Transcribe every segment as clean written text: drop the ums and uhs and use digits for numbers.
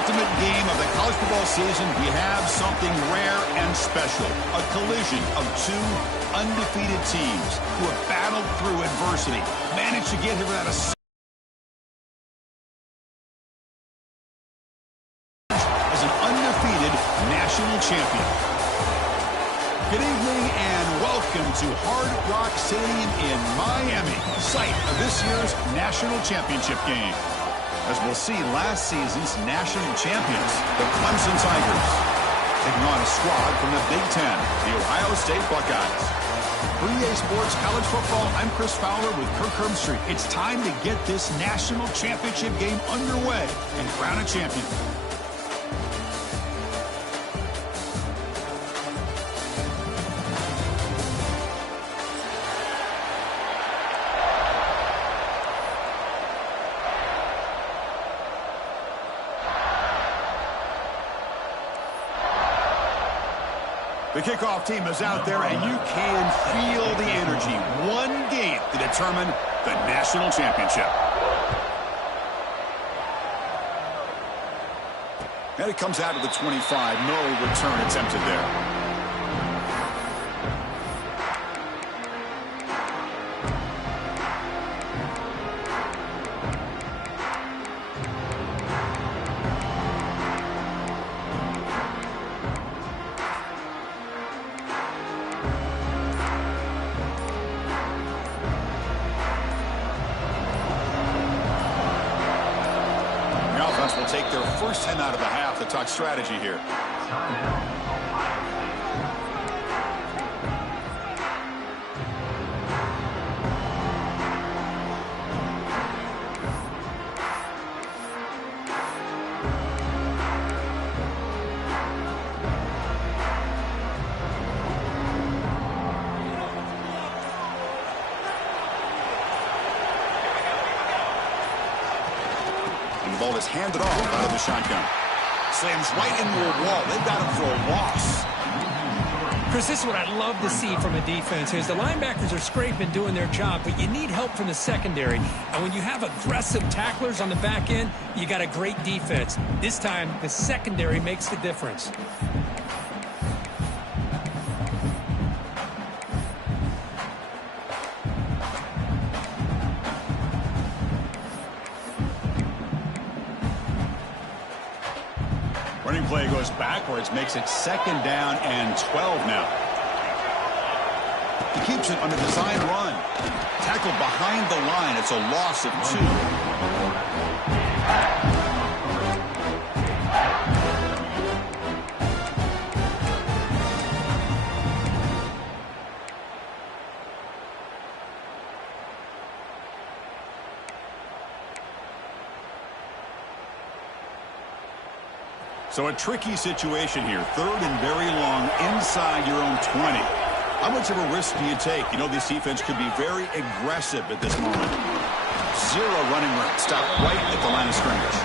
penultimate game of the college football season, we have something rare and special. A collision of two undefeated teams who have battled through adversity, managed to get here without a as an undefeated national champion. Good evening and welcome to Hard Rock Stadium in Miami, site of this year's national championship game. As we'll see, last season's national champions, the Clemson Tigers, taking on a squad from the Big Ten, the Ohio State Buckeyes. For EA Sports College Football, I'm Chris Fowler with Kirk Herbstreit. It's time to get this national championship game underway and crown a champion. The kickoff team is out there, and you can feel the energy. One game to determine the national championship. And it comes out of the 25. No return attempted there. Will take their first 10 out of the half to talk strategy here. The ball is handed off out of the shotgun. Slams right into a wall. They've got him for a loss. Chris, this is what I love to see from a defense is the linebackers are scraping, doing their job, but you need help from the secondary. And when you have aggressive tacklers on the back end, you got a great defense. This time, the secondary makes the difference. Running play goes backwards, makes it 2nd down and 12 now. He keeps it on a design run. Tackled behind the line. It's a loss of 2. So a tricky situation here. 3rd and very long inside your own 20. How much of a risk do you take? You know, this defense could be very aggressive at this moment. 0 running room. Stop right at the line of scrimmage.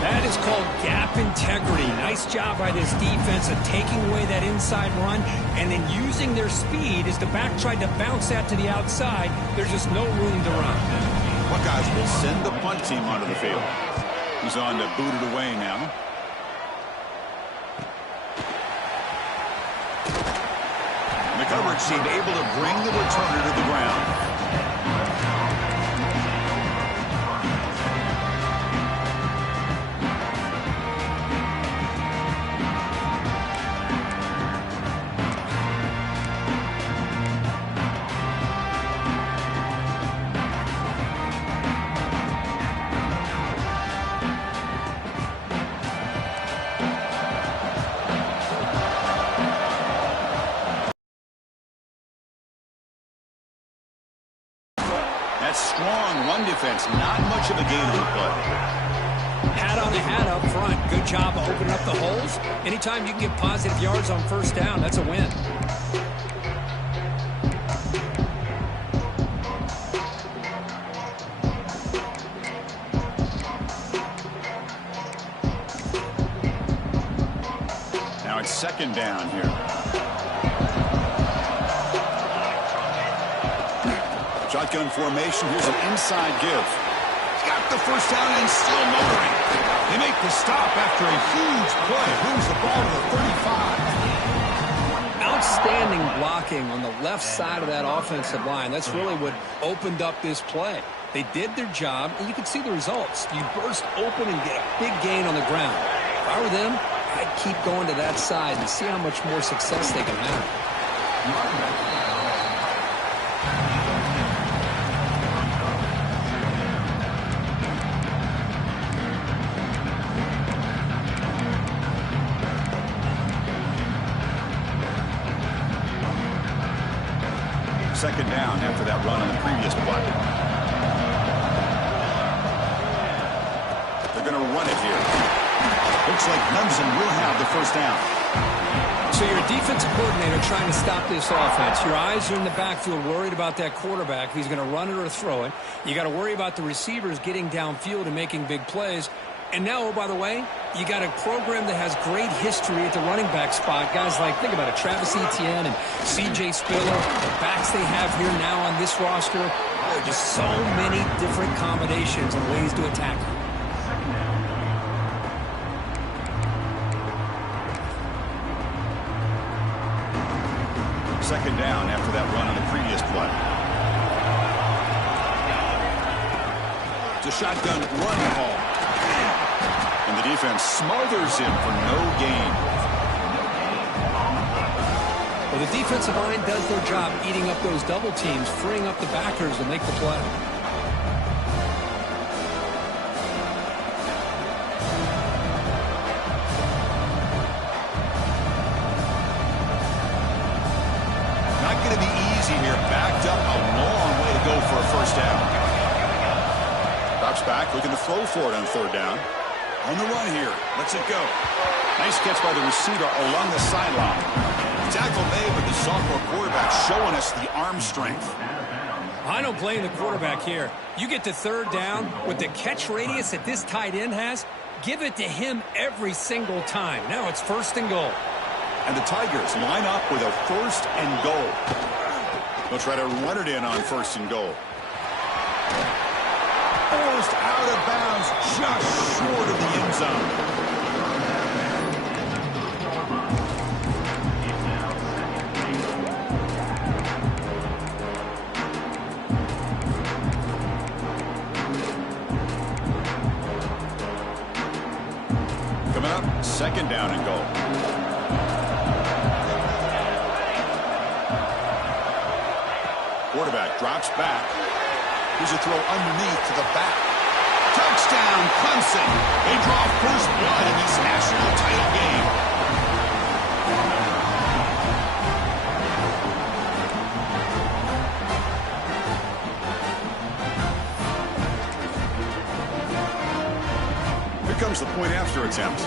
That is called gap integrity. Nice job by this defense of taking away that inside run and then using their speed as the back tried to bounce that to the outside. There's just no room to run. Buckeyes will send the punt team onto the field. He's on to boot it away now. And the coverage team able to bring the returner to the ground. That strong run defense, not much of a gain on the play. Hat on a hat up front. Good job of opening up the holes. Anytime you can get positive yards on 1st down, that's a win. Now it's 2nd down here. Shotgun formation. Here's an inside give. He's got get the first down and still motoring. They make the stop after a huge play. Moves the ball to the 35. Outstanding blocking on the left side of that offensive line. That's really what opened up this play. They did their job, and you can see the results. You burst open and get a big gain on the ground. If I were them, I'd keep going to that side and see how much more success they can have. Second down after that run on the previous play. They're going to run it here. Looks like Clemson will have the first down. So you're a defensive coordinator trying to stop this offense. Your eyes are in the backfield worried about that quarterback. He's going to run it or throw it. You got to worry about the receivers getting downfield and making big plays. And now, oh, by the way, you got a program that has great history at the running back spot. Guys like, think about it, Travis Etienne and C.J. Spiller, the backs they have here now on this roster. There are just so many different combinations and ways to attack them. Second down after that run on the previous play. It's a shotgun run call. And the defense smothers him for no gain. Well, the defensive line does their job eating up those double teams, freeing up the backers to make the play. Not going to be easy here. Backed up a long way to go for a first down. Drops back, looking to throw for it on third down. On the run here. Lets it go. Nice catch by the receiver along the sideline. Tackle made, but the sophomore quarterback showing us the arm strength. I don't blame the quarterback here. You get to third down with the catch radius that this tight end has, give it to him every single time. Now it's first and goal. And the Tigers line up with a first and goal. They'll try to run it in on first and goal. Almost out of bounds, just short of the end zone. Coming up, second down and goal. Quarterback drops back. Here's a throw underneath to the back. Touchdown, Clemson. They draw first blood in this national title game. Here comes the point after attempt.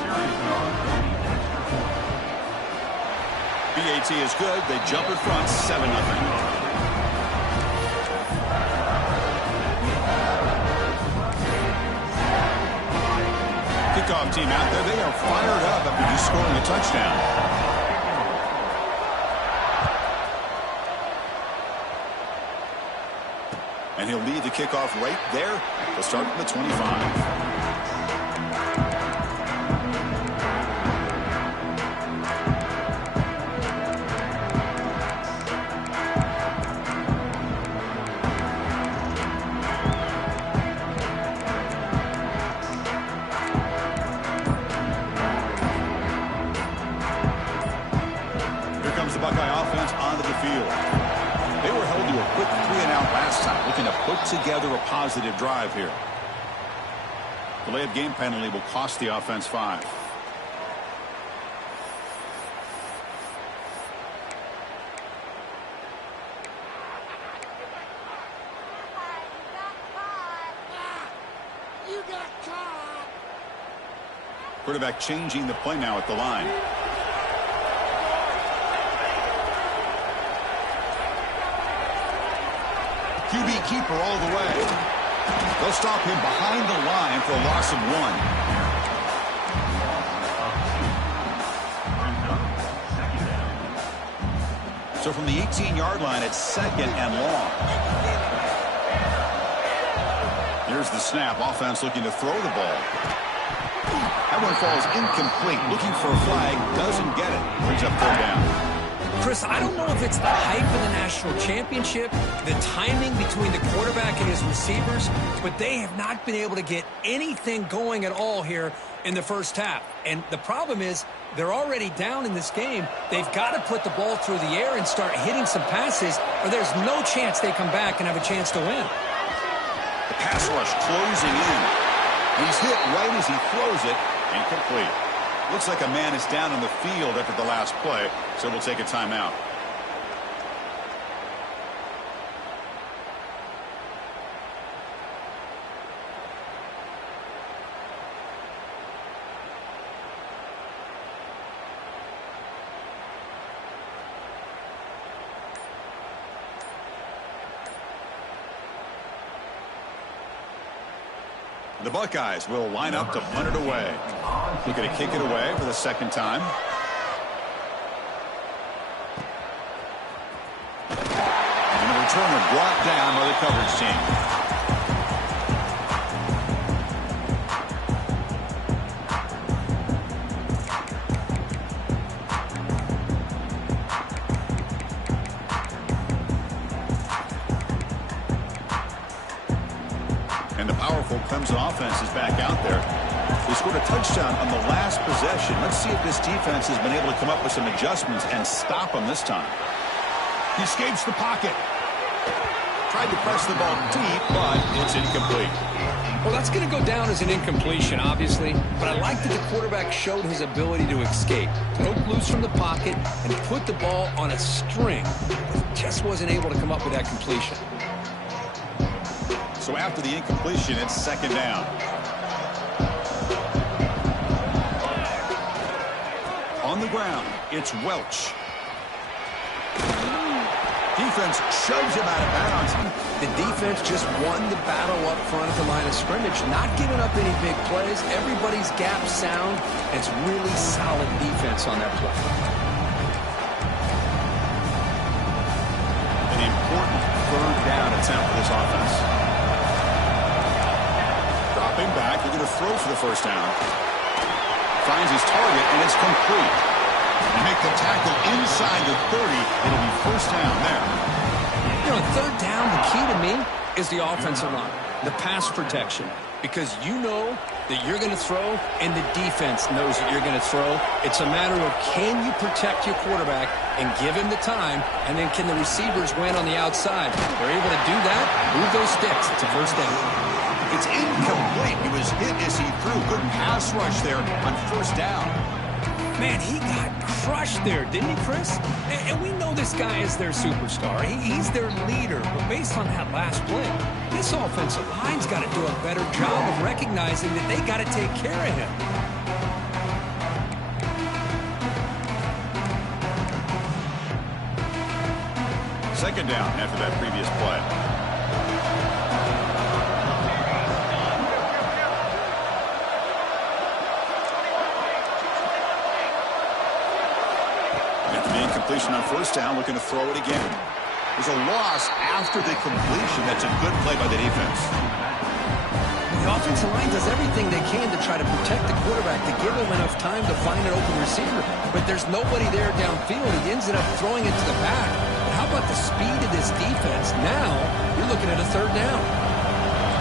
BAT is good. They jump in front, 7-0. Kickoff team out there. They are fired up after just scoring a touchdown. And he'll lead the kickoff right there. They'll start from the 25. Together a positive drive here. Delay of game penalty will cost the offense 5. Quarterback changing the play now at the line. QB keeper all the way. They'll stop him behind the line for a loss of 1. So from the 18-yard line, it's second and long. Here's the snap. Offense looking to throw the ball. That one falls incomplete. Looking for a flag. Doesn't get it. Brings up third down. Chris, I don't know if it's the hype of the national championship, the timing between the quarterback and his receivers, but they have not been able to get anything going at all here in the first half. And the problem is they're already down in this game. They've got to put the ball through the air and start hitting some passes, or there's no chance they come back and have a chance to win. The pass rush closing in. He's hit right as he throws it. Incomplete. Looks like a man is down on the field after the last play, so we'll take a timeout. The Buckeyes will line up to punt it away. Looking to kick it away for the second time. And the returner brought down by the coverage team. Clemson offense is back out there. They scored a touchdown on the last possession. Let's see if this defense has been able to come up with some adjustments and stop them this time. He escapes the pocket. Tried to press the ball deep, but it's incomplete. Well, that's going to go down as an incompletion, obviously, but I like that the quarterback showed his ability to escape, broke loose from the pocket, and put the ball on a string. Just wasn't able to come up with that completion. So after the incompletion, it's second down. On the ground, it's Welch. Defense shoves him out of bounds. The defense just won the battle up front at the line of scrimmage, not giving up any big plays. Everybody's gap sound. It's really solid defense on that play. An important third down attempt for this offense. Dropping back, looking to throw for the first down. Finds his target, and it's complete. And make the tackle inside the 30. It'll be first down there. You know, third down, the key to me is the offensive line, the pass protection. Because you know that you're going to throw, and the defense knows that you're going to throw. It's a matter of can you protect your quarterback and give him the time, and then can the receivers win on the outside? They're able to do that, move those sticks. It's a first down. It's incomplete. He was hit as he threw. Good pass rush there on first down. Man, he got crushed there, didn't he, Chris? And we know this guy is their superstar. He's their leader. But based on that last play, this offensive line's got to do a better job of recognizing that they got to take care of him. Second down after that previous play. Completion on first down, looking to throw it again. There's a loss after the completion. That's a good play by the defense. The offensive line does everything they can to try to protect the quarterback, to give him enough time to find an open receiver. But there's nobody there downfield. He ends up throwing it to the back. But how about the speed of this defense? Now you're looking at a third down.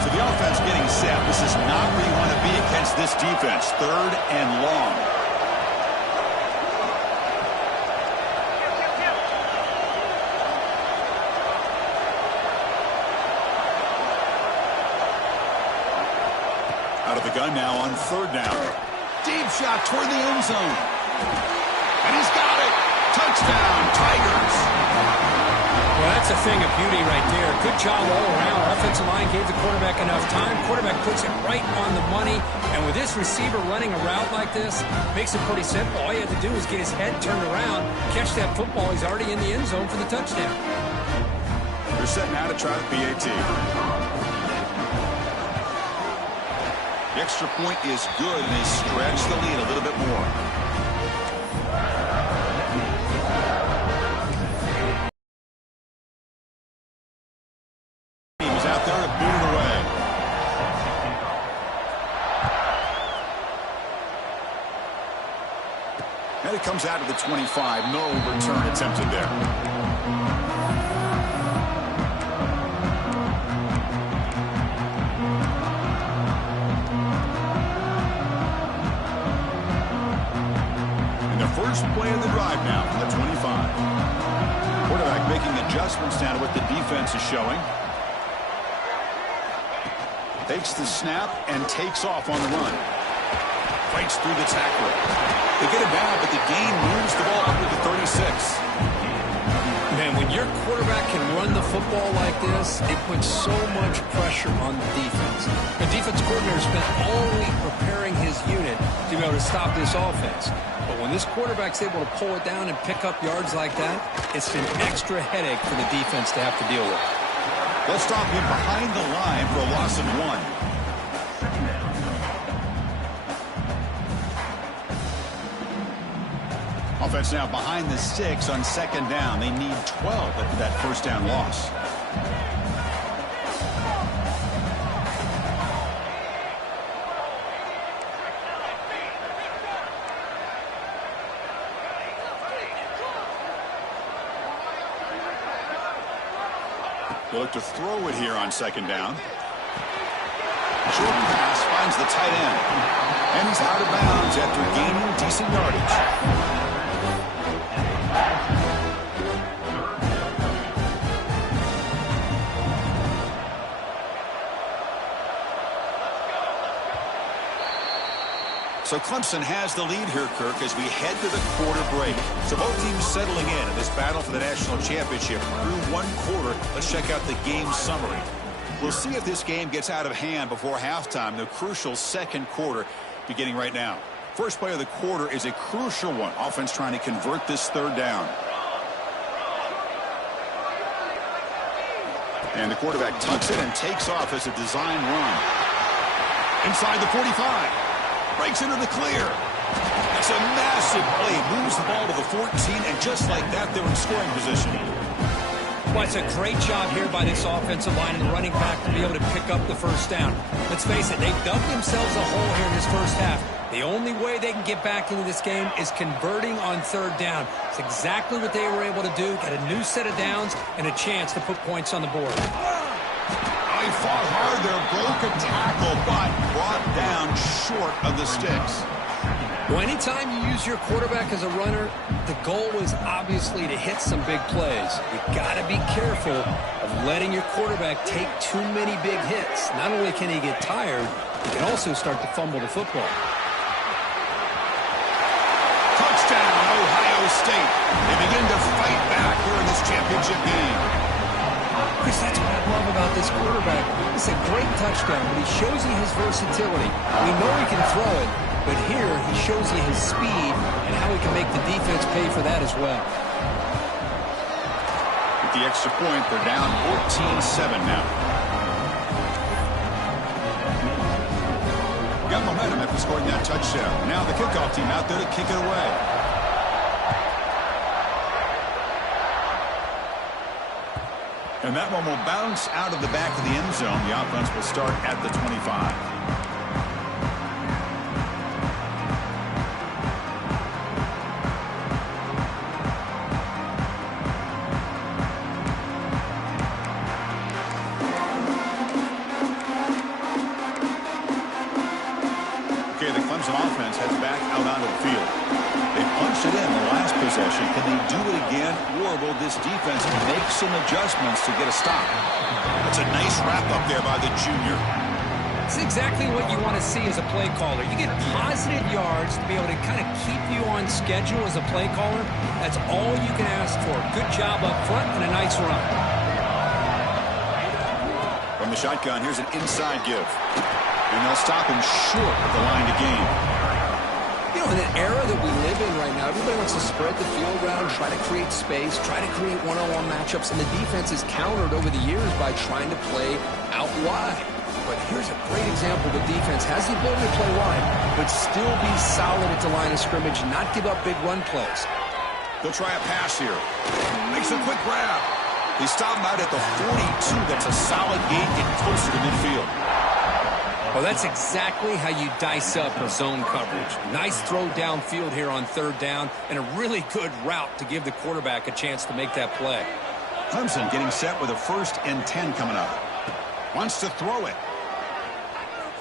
So the offense getting set. This is not where you want to be against this defense. Third and long. Out of the gun now on third down. Deep shot toward the end zone. And he's got it. Touchdown, Tigers. Well, that's a thing of beauty right there. Good job all around. Offensive line gave the quarterback enough time. Quarterback puts it right on the money. And with this receiver running a route like this, makes it pretty simple. All you have to do is get his head turned around, catch that football. He's already in the end zone for the touchdown. They're set now to try the PAT. The extra point is good, and they stretch the lead a little bit more. He was out there to boot it away. It comes out of the 25. No return attempted there. And the first play of the drive now from the 25. Quarterback making adjustments now to what the defense is showing. Takes the snap and takes off on the run. Fights through the tackler. They get it down, but the gain moves the ball up to the 36. Man, when your quarterback can run the football like this, it puts so much pressure on the defense. The defense coordinator spent all week preparing his unit to be able to stop this offense. But when this quarterback's able to pull it down and pick up yards like that, it's an extra headache for the defense to have to deal with. They'll stop him behind the line for a loss of 1. Offense now behind the 6 on second down. They need 12 after that first down loss. They look to throw it here on second down. Short pass finds the tight end. And he's out of bounds after gaining decent yardage. So Clemson has the lead here, Kirk, as we head to the quarter break. So both teams settling in this battle for the national championship through one quarter. Let's check out the game summary. We'll see if this game gets out of hand before halftime, the crucial second quarter beginning right now. First play of the quarter is a crucial one. Offense trying to convert this third down. And the quarterback tucks it and takes off as a design run. Inside the 45. Breaks into the clear. It's a massive play. Moves the ball to the 14, and just like that, they're in scoring position. Well, it's a great job here by this offensive line and the running back to be able to pick up the first down. Let's face it, they've dug themselves a hole here in this first half. The only way they can get back into this game is converting on third down. It's exactly what they were able to do. Get a new set of downs and a chance to put points on the board. He fought hard there, broke a tackle, but brought down short of the sticks. Well, anytime you use your quarterback as a runner, the goal is obviously to hit some big plays. You got to be careful of letting your quarterback take too many big hits. Not only can he get tired, he can also start to fumble the football. Touchdown, Ohio State. They begin to fight back here in this championship game. Chris, that's what I love about this quarterback. It's a great touchdown, but he shows you his versatility. We know he can throw it, but here he shows you his speed and how he can make the defense pay for that as well. With the extra point, they're down 14-7 now. Got momentum after scoring that touchdown. Now the kickoff team out there to kick it away. And that one will bounce out of the back of the end zone. The offense will start at the 25. Okay, the Clemson offense heads back out onto the field. They punched it in the last possession. Can they do it again, or will this defense make some adjustments to get a stop? That's a nice wrap-up there by the junior. It's exactly what you want to see as a play caller. You get positive yards to be able to kind of keep you on schedule as a play caller. That's all you can ask for. Good job up front and a nice run. From the shotgun, here's an inside give. And they'll stop him short of the line to gain. You know, in an era that we live in right now, everybody wants to spread the field around, try to create space, try to create one-on-one matchups, and the defense is countered over the years by trying to play out wide. But here's a great example. The defense has the ability to play wide, but still be solid at the line of scrimmage, not give up big run plays. They'll try a pass here. Makes a quick grab. They stop him out at the 42. That's a solid gain, getting closer to midfield. Well, that's exactly how you dice up a zone coverage. Nice throw downfield here on third down, and a really good route to give the quarterback a chance to make that play. Clemson getting set with a 1st and 10 coming up. Wants to throw it.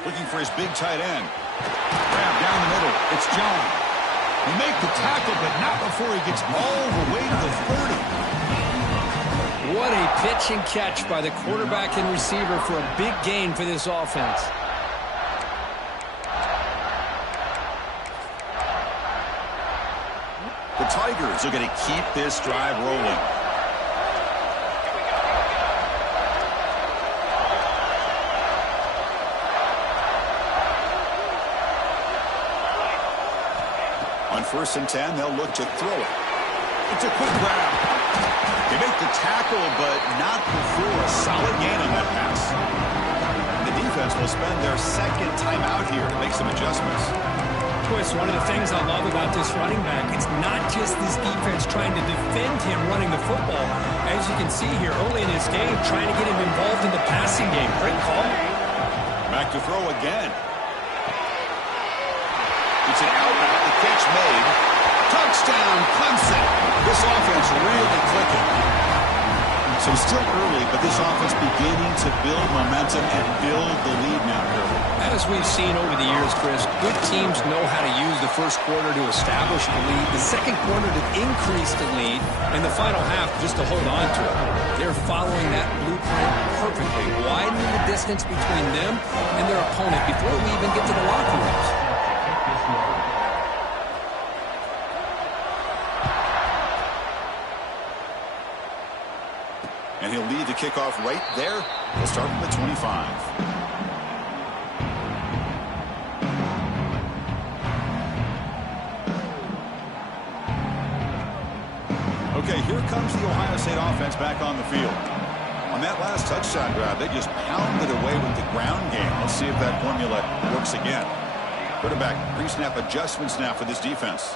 Looking for his big tight end. Grab down the middle. It's John. He make the tackle, but not before he gets all the way to the 30. What a pitch and catch by the quarterback and receiver for a big gain for this offense. The Tigers are going to keep this drive rolling. On 1st and 10, they'll look to throw it. It's a quick grab. They make the tackle, but not before a solid gain on that pass. The defense will spend their 2nd timeout here to make some adjustments. Twist, one of the things I love about this running back, it's not just this defense trying to defend him running the football. As you can see here early in this game, trying to get him involved in the passing game. Great call. Back to throw again. It's an outlet. The catch made. Touchdown, Clemson. This offense really clicking. So still early, but this offense beginning to build momentum and build the lead now, Kirby. As we've seen over the years, Chris, good teams know how to use the first quarter to establish the lead, the second quarter to increase the lead, and the final half just to hold on to it. They're following that blueprint perfectly, widening the distance between them and their opponent before we even get to the locker rooms. And he'll lead the kickoff right there. He'll start from the 25. Okay, here comes the Ohio State offense back on the field. On that last touchdown drive, they just pounded away with the ground game. Let's see if that formula works again. Quarterback pre-snap adjustments now for this defense.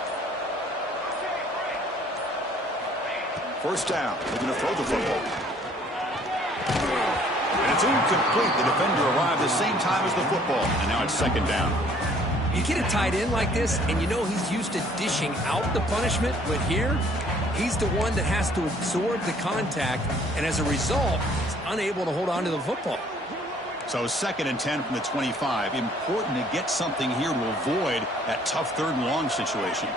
1st down. They're going to throw the football. And it's incomplete. The defender arrived the same time as the football. And now it's 2nd down. You get a tight end like this, and you know he's used to dishing out the punishment, but here, he's the one that has to absorb the contact, and as a result, he's unable to hold on to the football. So 2nd and 10 from the 25. Important to get something here to avoid that tough 3rd and long situation.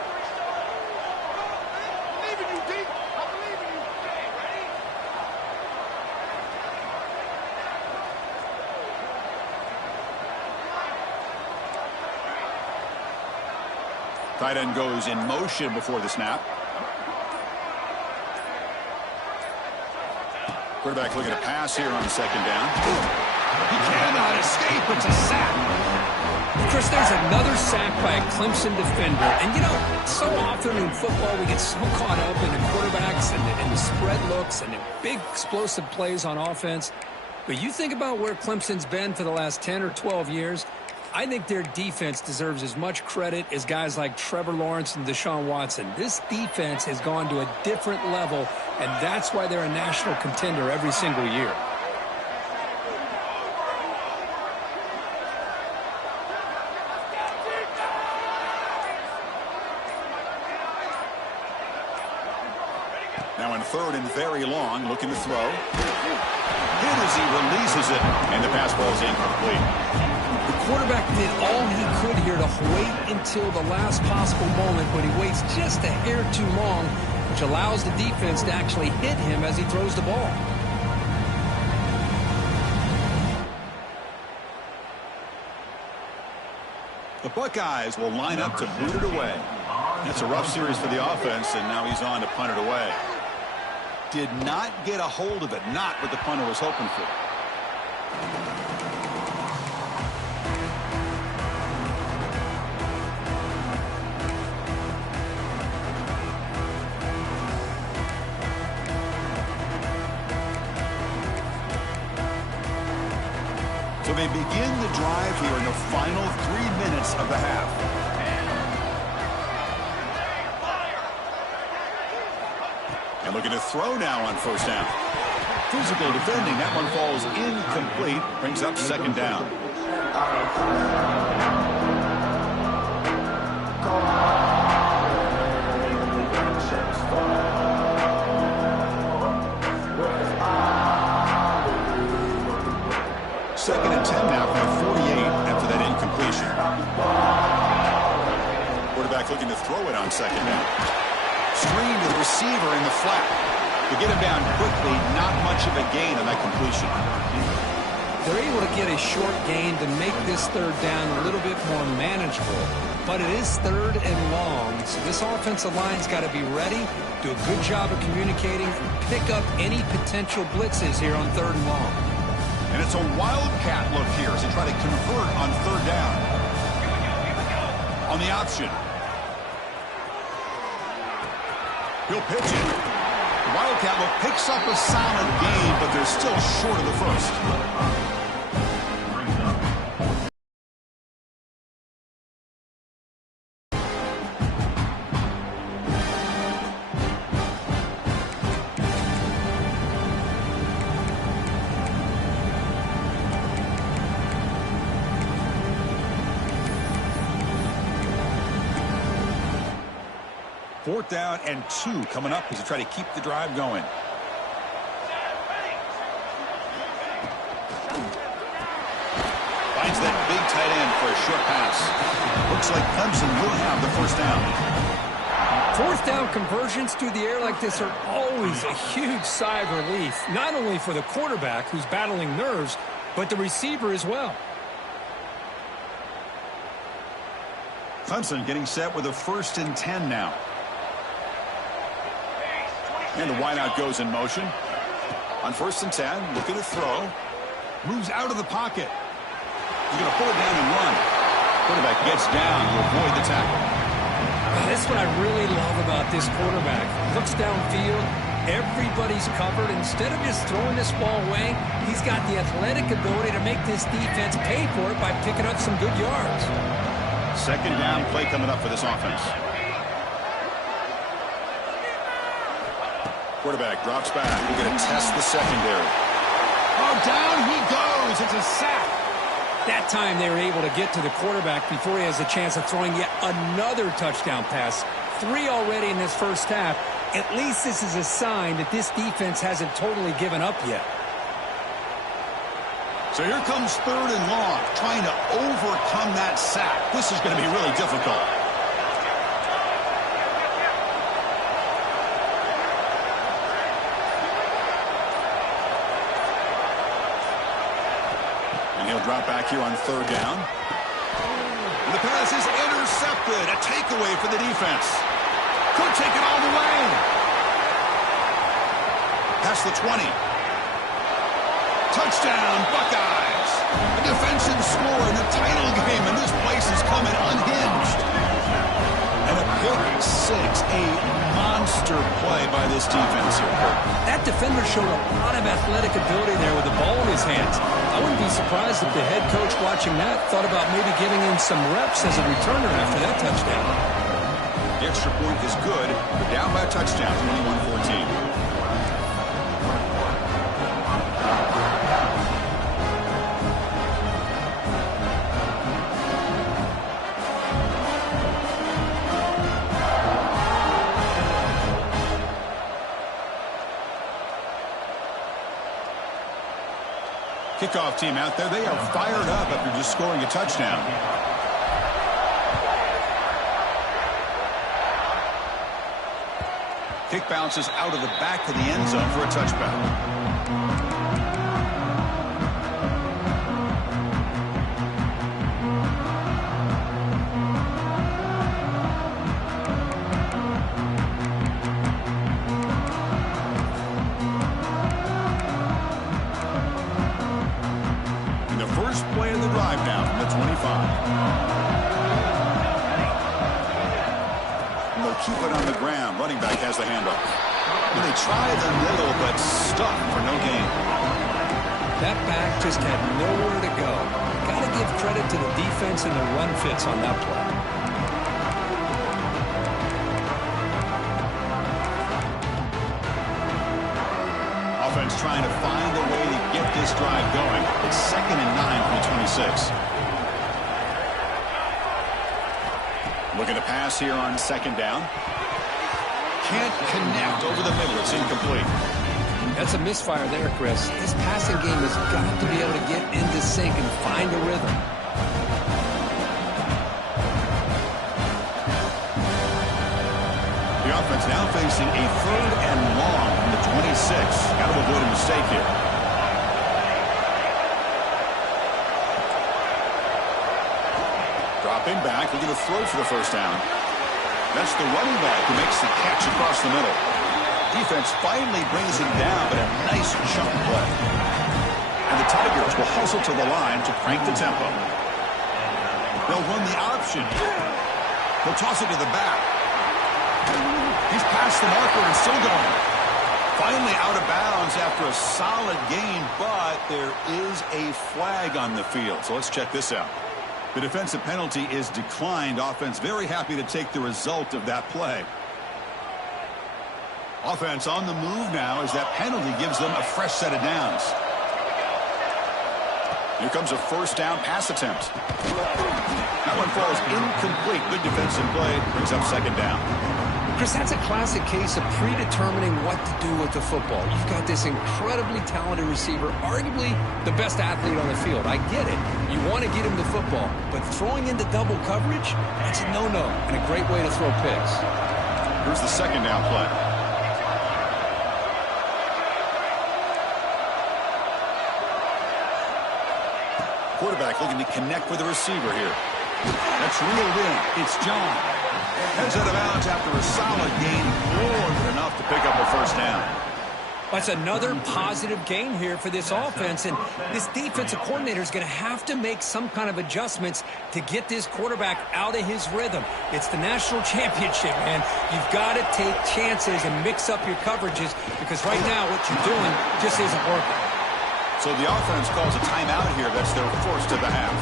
Tight end goes in motion before the snap. Quarterback looking to pass here on 2nd down. He cannot escape. It's a sack. Chris, there's another sack by a Clemson defender. And, you know, so often in football we get so caught up in the quarterbacks and the spread looks and the big explosive plays on offense. But you think about where Clemson's been for the last 10 or 12 years, I think their defense deserves as much credit as guys like Trevor Lawrence and Deshaun Watson. This defense has gone to a different level, and that's why they're a national contender every single year. Now in 3rd and very long, looking to throw. Hit as he releases it, and the pass ball is incomplete. The quarterback did all he could here to wait until the last possible moment, but he waits just a hair too long, which allows the defense to actually hit him as he throws the ball. The Buckeyes will line up to boot it away. It's a rough series for the offense, and now he's on to punt it away. Did not get a hold of it, not what the punter was hoping for. So they begin the drive here in the final 3 minutes of the half. And looking to throw now on 1st down. Physical defending. That one falls incomplete. Brings up 2nd down. Second and 10 now from the 48 after that incompletion. Quarterback looking to throw it on second down. Screen to the receiver in the flat. To get him down quickly, not much of a gain on that completion. They're able to get a short gain to make this third down a little bit more manageable. But it is third and long, so this offensive line's got to be ready, do a good job of communicating, and pick up any potential blitzes here on third and long. And it's a wildcat look here as they try to convert on third down. On the option. He'll pitch it. The wildcat look picks up a solid gain, but they're still short of the first. Fourth down and 2 coming up as they try to keep the drive going. Finds that big tight end for a short pass. Looks like Clemson will have the first down. Fourth down conversions through the air like this are always a huge sigh of relief, not only for the quarterback who's battling nerves, but the receiver as well. Clemson getting set with a first and 10 now. And the wideout goes in motion. On first and 10, looking to throw. Moves out of the pocket. He's going to pull it down and run. Quarterback gets down to avoid the tackle. That's what I really love about this quarterback. Looks downfield. Everybody's covered. Instead of just throwing this ball away, he's got the athletic ability to make this defense pay for it by picking up some good yards. Second down play coming up for this offense. Quarterback drops back. We're going to test the secondary. Oh, down he goes. It's a sack. That time they were able to get to the quarterback before he has a chance of throwing yet another touchdown pass. 3 already in this first half. At least this is a sign that this defense hasn't totally given up yet. So here comes third and long, trying to overcome that sack. This is going to be really difficult. He'll drop back here on third down. And the pass is intercepted. A takeaway for the defense. Could take it all the way. Past the 20. Touchdown, Buckeyes. A defensive score in the title game, and this place is coming unhinged. And a pick six, a monster play by this defense here. That defender showed a lot of athletic ability there with the ball in his hands. I wouldn't be surprised if the head coach watching that thought about maybe giving him some reps as a returner after that touchdown. The extra point is good. They're down by a touchdown, 21-14. Kickoff team out there. They are fired up after just scoring a touchdown. Kick bounces out of the back of the end zone for a touchback. Play of the drive now from the 25. And they'll keep it on the ground. Running back has the handoff. And they try the middle, but stuck for no gain. That back just had nowhere to go. Got to give credit to the defense and the run fits on that play. Offense trying to find a way to get this drive going. It's 2nd and 9 from the 26. Looking to pass here on second down. Can't connect over the middle. It's incomplete. That's a misfire there, Chris. This passing game has got to be able to get into sync and find a rhythm. The offense now facing a 3rd and long from the 26. Got to avoid a mistake here. Dropping back, looking to throw for the first down. That's the running back who makes the catch across the middle. Defense finally brings him down, but a nice chunk play. And the Tigers will hustle to the line to crank the tempo. They'll run the option. He'll toss it to the back. He's past the marker and still going. Finally out of bounds after a solid gain, but there is a flag on the field. So let's check this out. The defensive penalty is declined. Offense very happy to take the result of that play. Offense on the move now as that penalty gives them a fresh set of downs. Here comes a first down pass attempt. That one falls incomplete. Good defensive play. Brings up second down. Chris, that's a classic case of predetermining what to do with the football. You've got this incredibly talented receiver, arguably the best athlete on the field. I get it. You want to get him the football, but throwing into double coverage, that's a no-no and a great way to throw picks. Here's the second down play. Quarterback looking to connect with the receiver here. That's reeled in. It's John. Heads out of bounds after a solid gain, more than enough to pick up a first down. That's another positive gain here for this offense, and this defensive coordinator is going to have to make some kind of adjustments to get this quarterback out of his rhythm. It's the national championship, man. You've got to take chances and mix up your coverages because right now what you're doing just isn't working. So the offense calls a timeout here. That's their first of the half.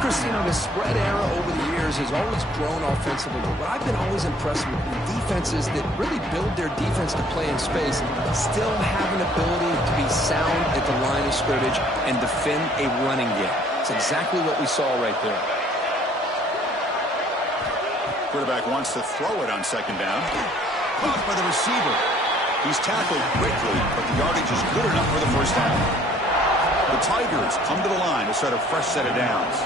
Chris, you know, the spread era over the years has always grown offensively, but what I've been always impressed with defenses that really build their defense to play in space still have an ability to be sound at the line of scrimmage and defend a running game. It's exactly what we saw right there. Quarterback wants to throw it on second down. Caught by the receiver. He's tackled quickly, but the yardage is good enough for the first down. The Tigers come to the line to set a fresh set of downs.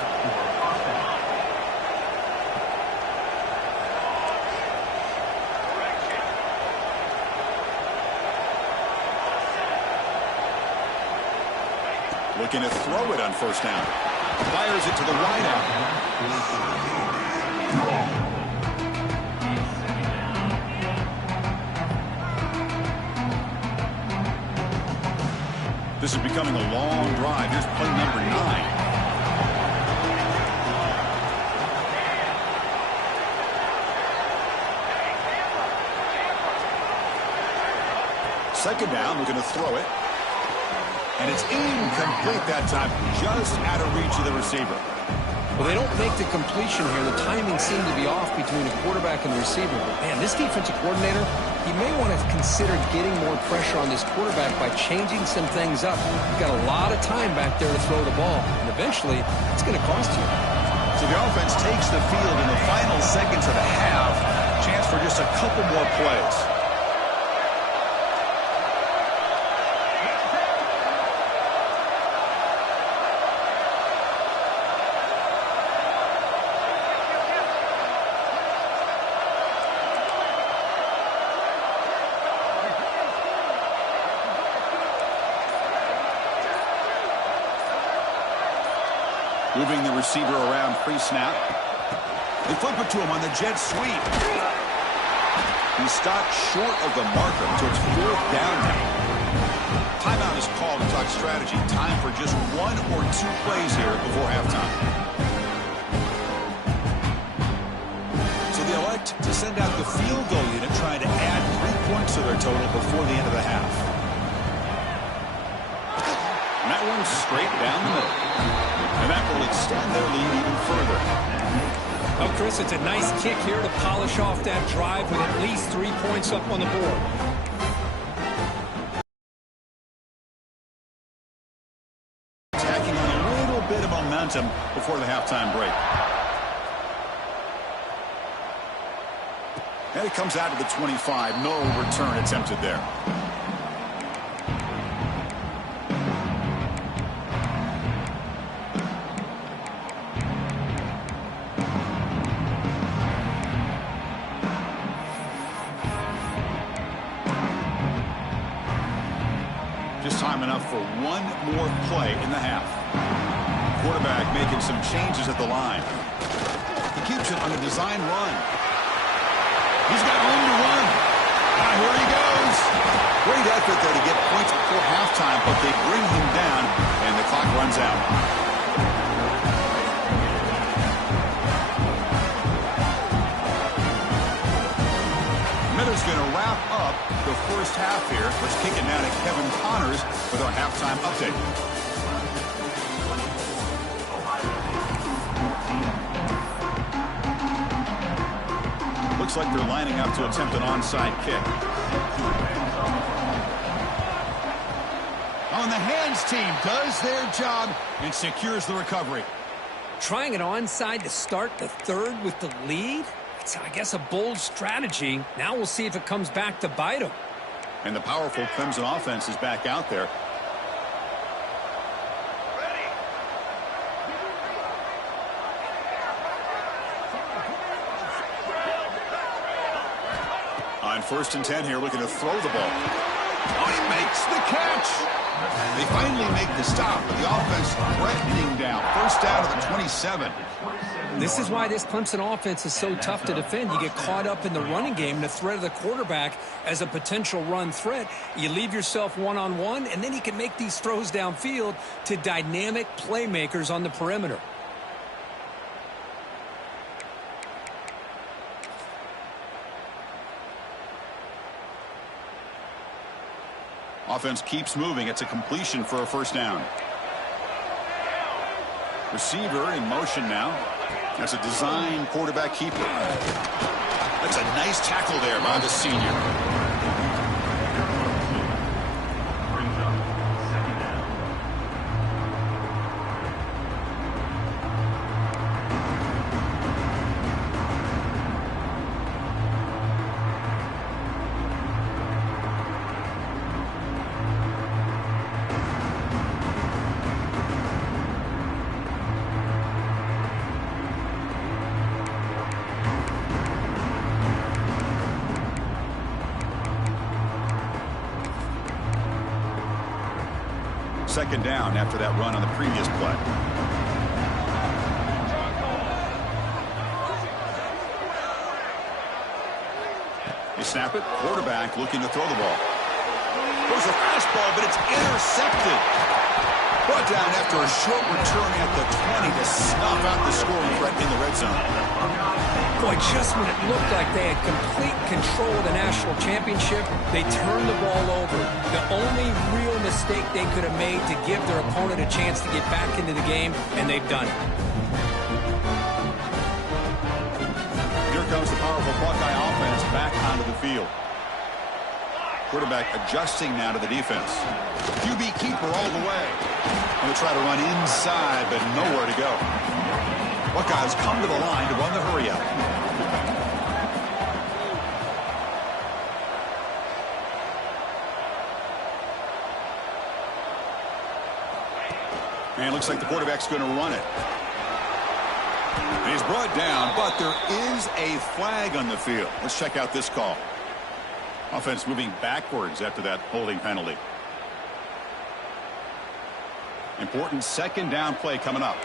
Looking to throw it on first down. Fires it to the wideout. This is becoming a long drive. Here's play number 9. Second down, looking to throw it. And it's incomplete that time, just out of reach of the receiver. Well, they don't make the completion here. The timing seemed to be off between the quarterback and the receiver. But, man, this defensive coordinator, he may want to consider getting more pressure on this quarterback by changing some things up. You've got a lot of time back there to throw the ball, and eventually it's going to cost you. So the offense takes the field in the final seconds of the half. Chance for just a couple more plays. Moving the receiver around pre-snap. They flip it to him on the jet sweep. He's stopped short of the marker, so it's 4th down now. Timeout is called to talk strategy. Time for just 1 or 2 plays here before halftime. So they elect to send out the field goal unit, trying to add 3 points to their total before the end of the half. And that one's straight down the middle. And that will extend their lead even further. Well, Chris, it's a nice kick here to polish off that drive with at least 3 points up on the board. Attacking on a little bit of momentum before the halftime break. And it comes out to the 25. No return attempted there. Just time enough for one more play in the half. Quarterback making some changes at the line. He keeps it on a design run. He's got room to run. And here he goes. Great effort there to get points before halftime, but they bring him down, and the clock runs out. Miller's going to wrap up the first half here. Let's kick it now to Kevin Connors with our halftime update. Looks like they're lining up to attempt an onside kick. On the hands team does their job and secures the recovery. Trying an onside to start the third with the lead? It's, I guess, a bold strategy. Now we'll see if it comes back to bite them. And the powerful Clemson offense is back out there. On 1st and 10 here, looking to throw the ball. Oh, he makes the catch. They finally make the stop, but the offense threatening down. First down to the 27. This is why this Clemson offense is so tough to defend. You get caught up in the running game and the threat of the quarterback as a potential run threat. You leave yourself one-on-one, and then he can make these throws downfield to dynamic playmakers on the perimeter. Offense keeps moving. It's a completion for a first down. Receiver in motion now. That's a design quarterback keeper. That's a nice tackle there by the senior. Second down after that run on the previous play. They snap it. Quarterback looking to throw the ball. Goes a fastball, but it's intercepted. Brought down after a short return at the 20 to snuff out the scoring threat in the red zone. Boy, just when it looked like they had complete control of the national championship, they turned the ball over. The only real mistake they could have made to give their opponent a chance to get back into the game, and they've done it. Here comes the powerful Buckeye offense back onto the field. Quarterback adjusting now to the defense. QB keeper all the way. And they try to run inside, but nowhere to go. Buckeyes come to the line to run the hurry-up. And looks like the quarterback's going to run it. And he's brought down, but there is a flag on the field. Let's check out this call. Offense moving backwards after that holding penalty. Important second down play coming up.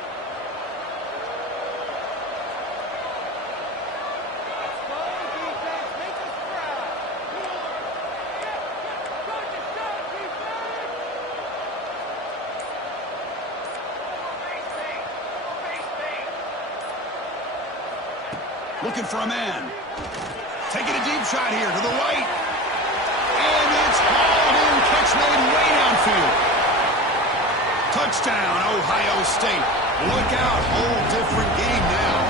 Looking for a man. Taking a deep shot here to the right. And it's hauled in. Catch made way downfield. Touchdown, Ohio State. Look out. Whole different game now.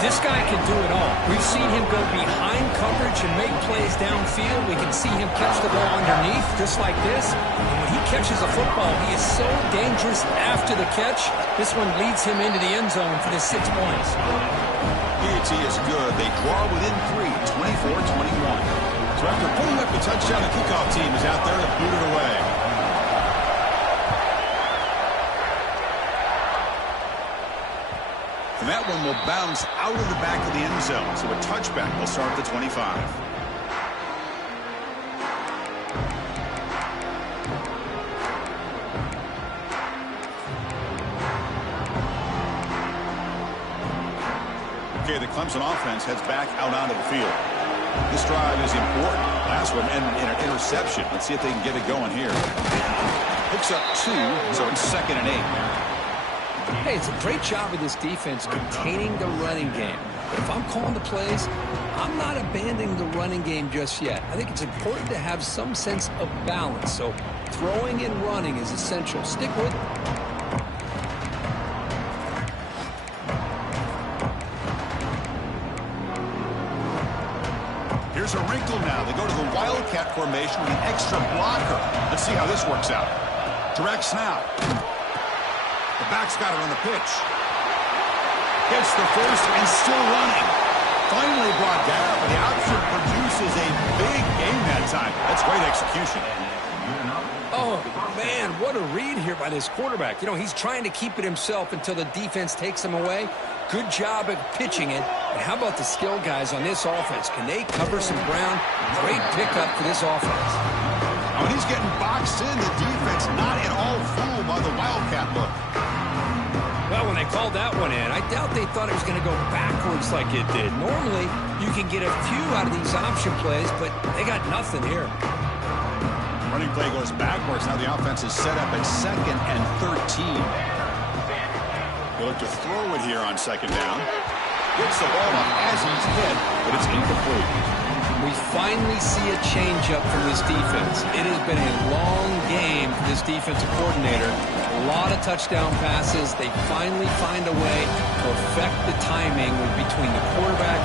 This guy can do it all. We've seen him go behind coverage and make plays downfield. We can see him catch the ball underneath, just like this. And when he catches a football, he is so dangerous after the catch. This one leads him into the end zone for the 6 points. PAT is good. They draw within 3, 24-21. So after putting up the touchdown, the kickoff team is out there to boot it away. And that one will bounce out of the back of the end zone. So a touchback will start at the 25. Okay, the Clemson offense heads back out onto the field. This drive is important. Last one ended in an interception. Let's see if they can get it going here. Picks up 2, so it's 2nd and 8. Hey, it's a great job of this defense containing the running game. But if I'm calling the plays, I'm not abandoning the running game just yet. I think it's important to have some sense of balance. So throwing and running is essential. Stick with it. Here's a wrinkle now. They go to the Wildcat formation with an extra blocker. Let's see how this works out. Direct snap. The back's got it on the pitch. Gets the first and still running. Finally brought down, but the option produces a big gain that time. That's great execution. Oh, man, what a read here by this quarterback. You know, he's trying to keep it himself until the defense takes him away. Good job at pitching it. And how about the skill guys on this offense? Can they cover some ground? Great pickup for this offense. When he's getting boxed in, the defense not at all fooled by the Wildcat look. Well, when they called that one in, I doubt they thought it was going to go backwards like it did. Normally, you can get a few out of these option plays, but they got nothing here. Running play goes backwards. Now the offense is set up at 2nd and 13. They look to throw it here on 2nd down. Gets the ball up as he's hit, but it's incomplete. We finally see a change-up from this defense. It has been a long game for this defensive coordinator. A lot of touchdown passes. They finally find a way to affect the timing between the quarterback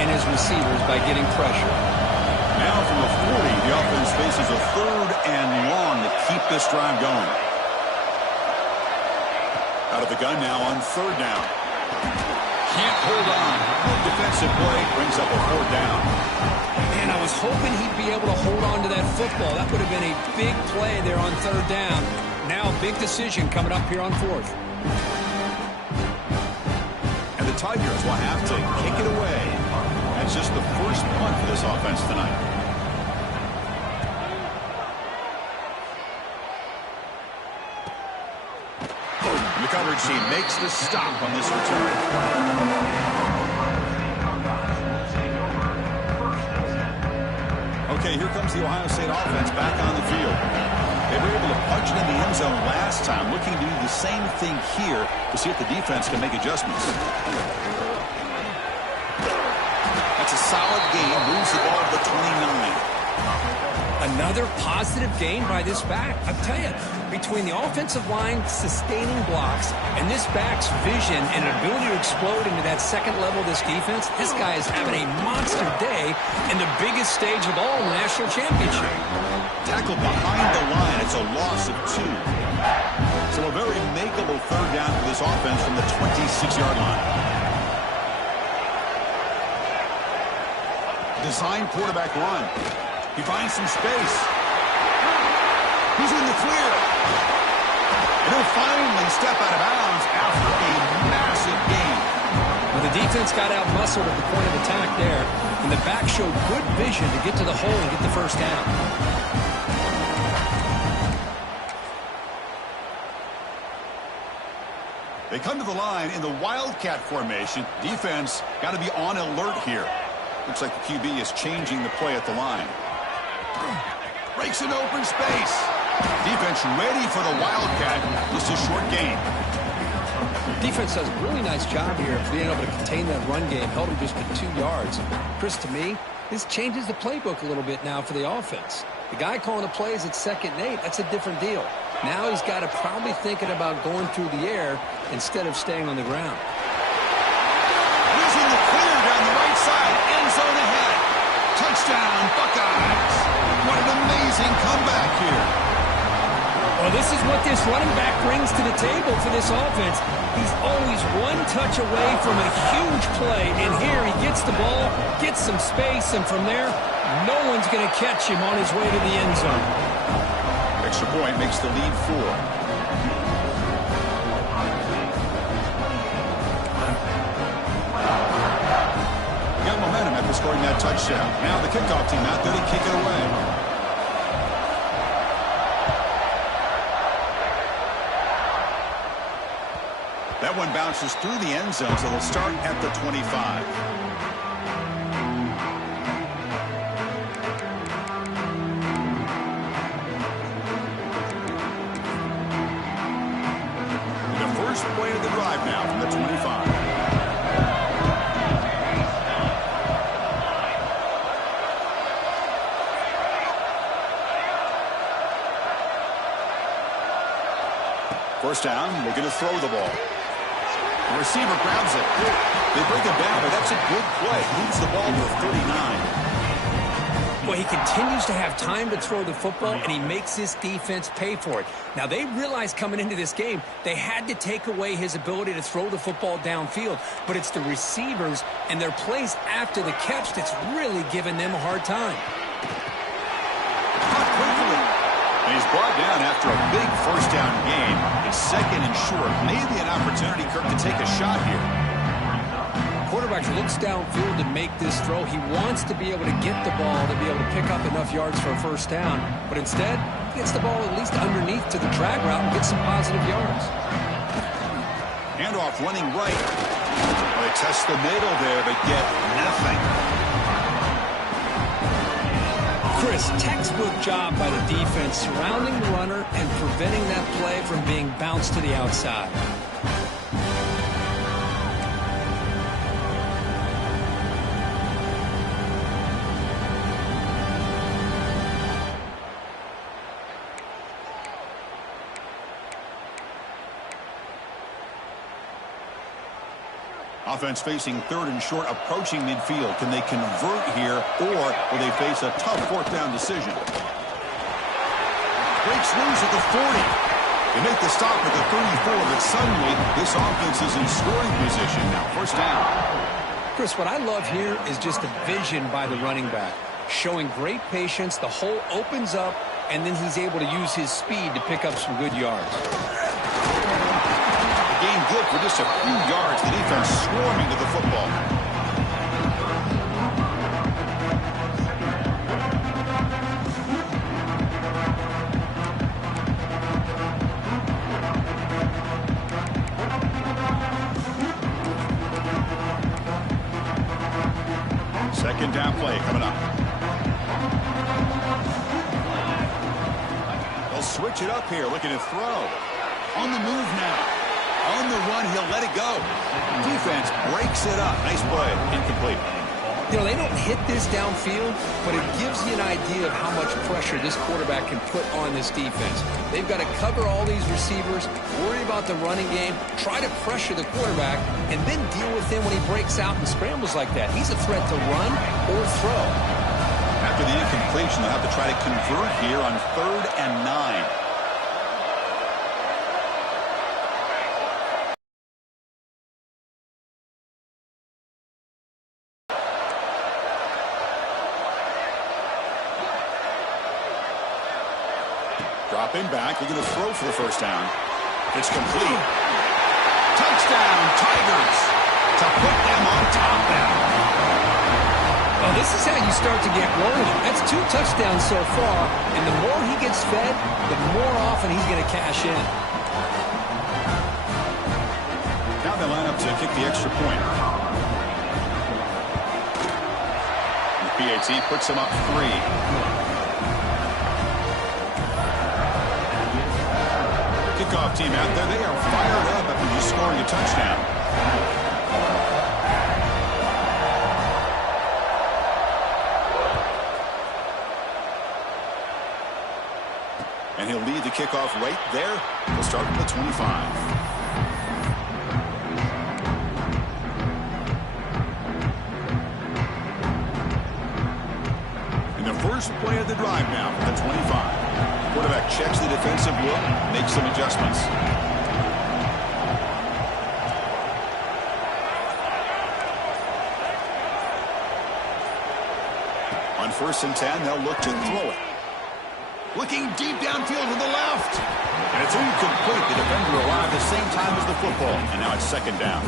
and his receivers by getting pressure. Now from the 40, the offense faces a 3rd and long to keep this drive going. Out of the gun now on 3rd down. Can't hold on. Good defensive play brings up a 4th down. Man, I was hoping he'd be able to hold on to that football. That would have been a big play there on 3rd down. Now a big decision coming up here on 4th. And the Tigers will have to kick it away. That's just the first punt for this offense tonight. And the coverage team makes the stop on this return. Okay, here comes the Ohio State offense back on the field. They were able to punch it in the end zone last time, looking to do the same thing here to see if the defense can make adjustments. That's a solid gain, moves the ball to the 29. Another positive gain by this back. I tell you, between the offensive line sustaining blocks and this back's vision and ability to explode into that 2nd level of this defense, this guy is having a monster day in the biggest stage of all, the national championship. Tackled behind the line. It's a loss of 2. So a very makeable 3rd down for this offense from the 26-yard line. Design quarterback run. He finds some space. He's in the clear. And he'll finally step out of bounds after a massive gain. Well, the defense got out-muscled at the point of attack there, and the back showed good vision to get to the hole and get the 1st down. They come to the line in the Wildcat formation. Defense got to be on alert here. Looks like the QB is changing the play at the line. Breaks an open space. Defense ready for the Wildcat. Just a short gain. Defense does a really nice job here of being able to contain that run game. Held him just to 2 yards. Chris, to me, this changes the playbook a little bit now for the offense. The guy calling the plays at 2nd and 8, that's a different deal. Now he's got to probably thinking about going through the air instead of staying on the ground. He's in the Touchdown, Buckeyes. What an amazing comeback here. Well, this is what this running back brings to the table for this offense. He's always one touch away from a huge play, and here he gets the ball, gets some space, and from there, no one's going to catch him on his way to the end zone. Extra point makes the lead 4. Got momentum after scoring that touchdown. Now the kickoff team out there to kick it away. That one bounces through the end zone, so they'll start at the 25. The first play of the drive now from the 25. First down, looking to throw the ball. The receiver grabs it. They break it down, but that's a good play. Moves the ball to the 39. Well, he continues to have time to throw the football, and he makes this defense pay for it. Now, they realized coming into this game they had to take away his ability to throw the football downfield, but it's the receivers and their plays after the catch that's really giving them a hard time. Caught quickly. And he's brought down after a big first down game. It's second and short. Maybe an opportunity, Kirk, to take a shot here. Quarterback looks downfield to make this throw. He wants to be able to get the ball to be able to pick up enough yards for a first down, but instead he gets the ball at least underneath to the drag route and gets some positive yards. Handoff running right. Well, they test the middle there, but get nothing. Chris, textbook job by the defense surrounding the runner and preventing that play from being bounced to the outside. Offense facing third and short, approaching midfield. Can they convert here, or will they face a tough fourth down decision? Breaks loose at the 40. They make the stop at the 34, but suddenly this offense is in scoring position now. First down. Chris, what I love here is just the vision by the running back. Showing great patience, the hole opens up, and then he's able to use his speed to pick up some good yards. Gain good for just a few yards. The defense swarming to the football. Second down play coming up. They'll switch it up here, looking to throw. On the move now. On the run, he'll let it go. Defense breaks it up. Nice play. Incomplete. You know, they don't hit this downfield, but it gives you an idea of how much pressure this quarterback can put on this defense. They've got to cover all these receivers, worry about the running game, try to pressure the quarterback, and then deal with him when he breaks out and scrambles like that. He's a threat to run or throw. After the incompletion, they'll have to try to convert here on 3rd and 9. Dropping back, looking to throw for the first down. It's complete. Touchdown, Tigers, to put them on top now. Well, this is how you start to get rolling. That's 2 touchdowns so far, and the more he gets fed, the more often he's going to cash in. Now they line up to kick the extra point. The PAT puts them up 3. Kickoff team out there, they are fired up after just scoring a touchdown. And he'll lead the kickoff right there. He'll start from the 25. first play of the drive now for the 25. Quarterback checks the defensive look, makes some adjustments. On 1st and 10, they'll look to throw it. Looking deep downfield to the left. And it's incomplete. The defender arrived at the same time as the football. And now it's 2nd down.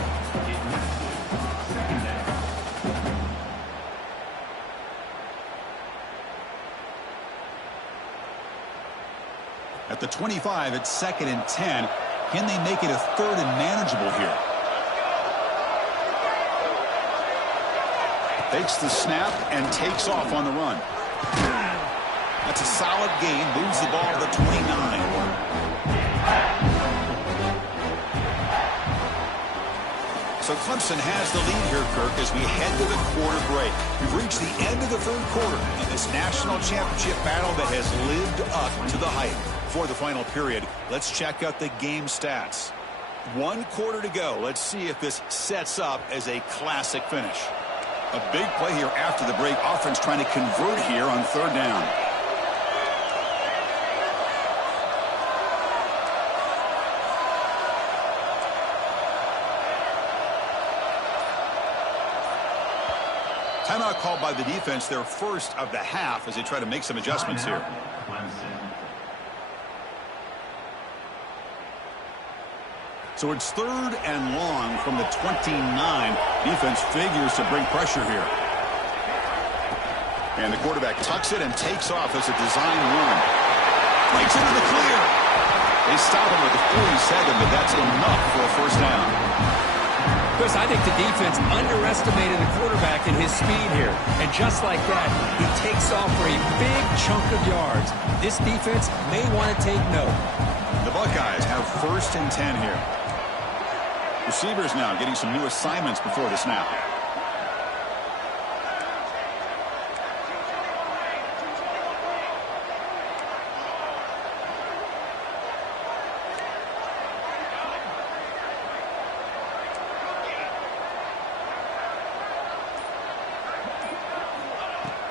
At the 25, it's 2nd and 10. Can they make it a 3rd and manageable here? Takes the snap and takes off on the run. That's a solid gain. Moves the ball to the 29. So Clemson has the lead here, Kirk, as we head to the quarter break. We've reached the end of the 3rd quarter in this national championship battle that has lived up to the hype. For the final period, let's check out the game stats. 1 quarter to go. Let's see if this sets up as a classic finish. A big play here after the break. Offense trying to convert here on 3rd down. Timeout called by the defense, their first of the half, as they try to make some adjustments here. So it's 3rd and long from the 29. Defense figures to bring pressure here. And the quarterback tucks it and takes off as a design run. Breaks into the clear. They stop him with the 47, but that's enough for a 1st down. Chris, I think the defense underestimated the quarterback and his speed here. And just like that, he takes off for a big chunk of yards. This defense may want to take note. The Buckeyes have 1st and 10 here. Receivers now getting some new assignments before the snap.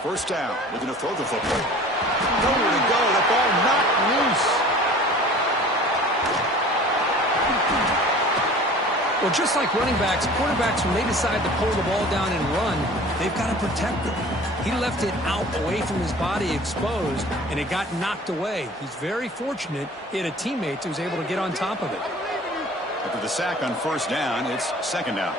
First down, looking to throw the football. Nowhere to go, the ball knocked loose. Well, just like running backs, quarterbacks, when they decide to pull the ball down and run, they've got to protect it. He left it out away from his body exposed, and it got knocked away. He's very fortunate he had a teammate who was able to get on top of it. After the sack on 1st down, it's 2nd down.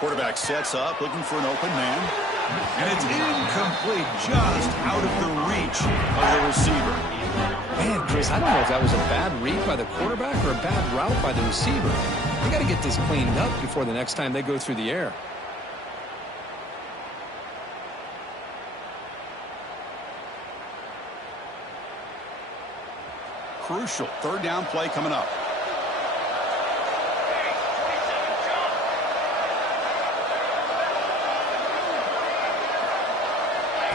Quarterback sets up, looking for an open man. And it's incomplete, just out of the reach of the receiver. Man, Chris, I don't know if that was a bad read by the quarterback or a bad route by the receiver. They got to get this cleaned up before the next time they go through the air. Crucial 3rd down play coming up.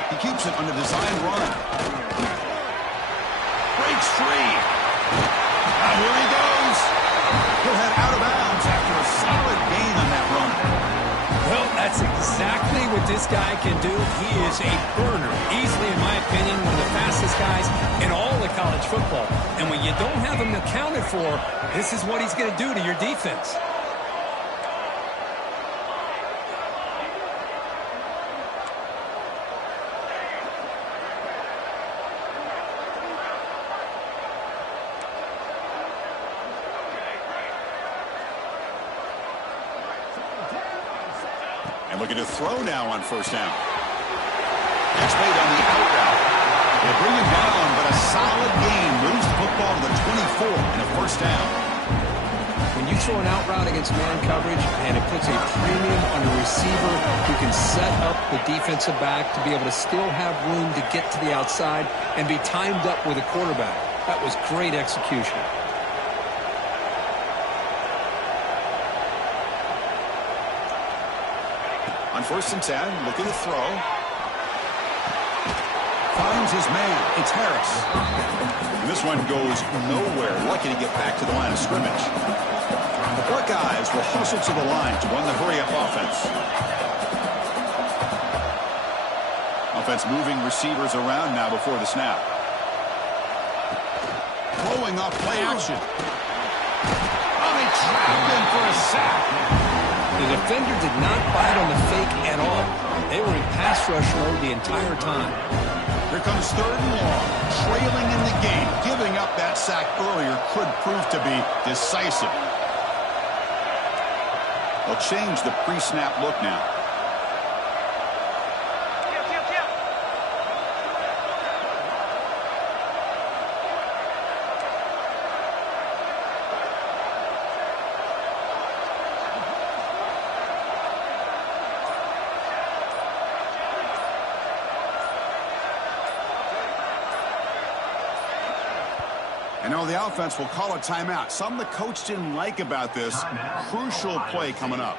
He keeps it on the design run. Breaks free. And here he goes. He'll head out of bounds after a solid gain on that run. Well, that's exactly what this guy can do. He is a burner. Easily, in my opinion, one of the fastest guys in all of college football. And when you don't have him accounted for, this is what he's going to do to your defense. And looking to throw now on 1st down. That's made on the out route. They bring him down, but a solid gain moves the football to the 24 and a 1st down. When you throw an out route against man coverage, and it puts a premium on a receiver who can set up the defensive back to be able to still have room to get to the outside and be timed up with a quarterback. That was great execution. On first and 10, looking to throw. Finds his man. It's Harris. And this one goes nowhere. Lucky to get back to the line of scrimmage. The Buckeyes will hustle to the line to run the hurry-up offense. Offense moving receivers around now before the snap. Blowing off play action. Oh, they trapped him for a sack. The defender did not bite on the fake at all. They were in pass rush mode the entire time. Here comes third and long, trailing in the game. Giving up that sack earlier could prove to be decisive. They'll change the pre-snap look now. And now the offense will call a timeout. Something the coach didn't like about this. Crucial play coming up.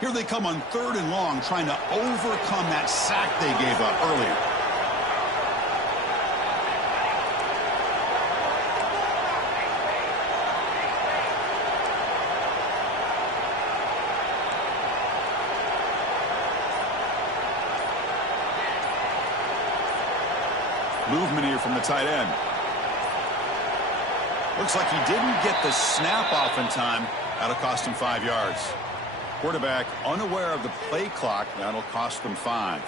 Here they come on third and long, trying to overcome that sack they gave up earlier. Movement here from the tight end. Looks like he didn't get the snap off in time. That'll cost him 5 yards. Quarterback unaware of the play clock. That'll cost them 5.